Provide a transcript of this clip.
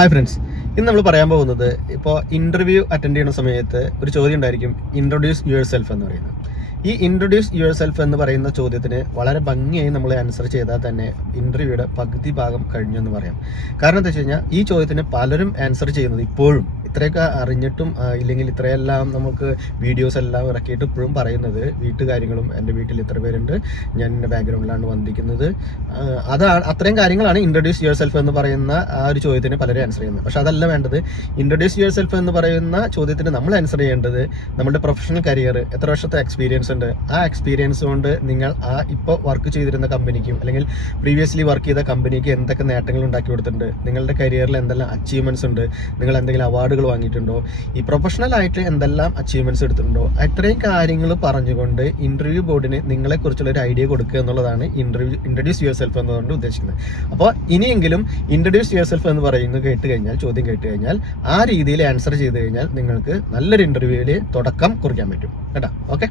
Hi friends, ഇന്ന് നമ്മൾ പറയാൻ പോകുന്നത് ഇപ്പോൾ ഇൻ്റർവ്യൂ അറ്റൻഡ് ചെയ്യുന്ന സമയത്ത് ഒരു ചോദ്യം ഉണ്ടായിരിക്കും, ഇൻട്രൊഡ്യൂസ് യുവർ സെൽഫ് എന്ന് പറയുന്നത്. ഈ ഇൻട്രൊഡ്യൂസ് യുവർ സെൽഫ് എന്ന് പറയുന്ന ചോദ്യത്തിന് വളരെ ഭംഗിയായി നമ്മൾ ആൻസർ ചെയ്താൽ തന്നെ ഇൻ്റർവ്യൂയുടെ പകുതി ഭാഗം കഴിഞ്ഞു എന്ന് പറയാം. കാരണം എന്താ വെച്ച് കഴിഞ്ഞാൽ ഈ ചോദ്യത്തിന് പലരും ആൻസർ ചെയ്യുന്നത് ഇപ്പോഴും ഇത്രയൊക്കെ അറിഞ്ഞിട്ടും ഇല്ലെങ്കിൽ ഇത്രയെല്ലാം നമുക്ക് വീഡിയോസ് എല്ലാം ഇറക്കിയിട്ട് ഇപ്പോഴും പറയുന്നത് വീട്ടുകാര്യങ്ങളും എൻ്റെ വീട്ടിൽ ഇത്ര പേരുണ്ട്, ഞാൻ എൻ്റെ ബാക്ക്ഗ്രൗണ്ടിലാണ് വന്നിരിക്കുന്നത്, അതാണ് അത്രയും കാര്യങ്ങളാണ് ഇൻട്രൊഡ്യൂസ് യുവർ സെൽഫ് എന്ന് പറയുന്ന ആ ഒരു ചോദ്യത്തിന് പലരും ആൻസർ ചെയ്യുന്നത്. പക്ഷെ അതല്ല വേണ്ടത്. ഇൻട്രൊഡ്യൂസ് യുവർ സെൽഫ് എന്ന് പറയുന്ന ചോദ്യത്തിന് നമ്മൾ ആൻസർ ചെയ്യേണ്ടത് നമ്മുടെ പ്രൊഫഷണൽ കരിയർ, എത്ര വർഷത്തെ എക്സ്പീരിയൻസ് ഉണ്ട്, ആ എക്സ്പീരിയൻസ് കൊണ്ട് നിങ്ങൾ ആ ഇപ്പോൾ വർക്ക് ചെയ്തിരുന്ന കമ്പനിക്കും അല്ലെങ്കിൽ പ്രീവിയസ്ലി വർക്ക് ചെയ്ത കമ്പനിക്ക് എന്തൊക്കെ നേട്ടങ്ങൾ ഉണ്ടാക്കി കൊടുത്തിട്ടുണ്ട്, നിങ്ങളുടെ കരിയറിൽ എന്തെല്ലാം അച്ചീവ്മെന്റ്സ് ഉണ്ട്, നിങ്ങൾ എന്തെങ്കിലും അവാർഡുകൾ വാങ്ങിയിട്ടുണ്ടോ, ഈ പ്രൊഫഷണൽ ആയിട്ട് എന്തെല്ലാം അച്ചീവ്മെന്റ്സ് എടുത്തിട്ടുണ്ടോ, അത്രയും കാര്യങ്ങൾ പറഞ്ഞുകൊണ്ട് ഇന്റർവ്യൂ ബോർഡിന് നിങ്ങളെക്കുറിച്ചുള്ള ഒരു ഐഡിയ കൊടുക്കുക എന്നുള്ളതാണ് ഇൻട്രൊഡ്യൂസ് യുവർ സെൽഫ് എന്നതുകൊണ്ട് ഉദ്ദേശിക്കുന്നത്. അപ്പോൾ ഇനിയെങ്കിലും ഇൻട്രൊഡ്യൂസ് യുവർ സെൽഫ് എന്ന് പറയുന്നത് ചോദ്യം കേട്ട് കഴിഞ്ഞാൽ ആ രീതിയിൽ ആൻസർ ചെയ്ത് കഴിഞ്ഞാൽ നിങ്ങൾക്ക് നല്ലൊരു ഇന്റർവ്യൂവിൽ തുടക്കം കുറിക്കാൻ പറ്റും കേട്ടോ. ഓക്കെ.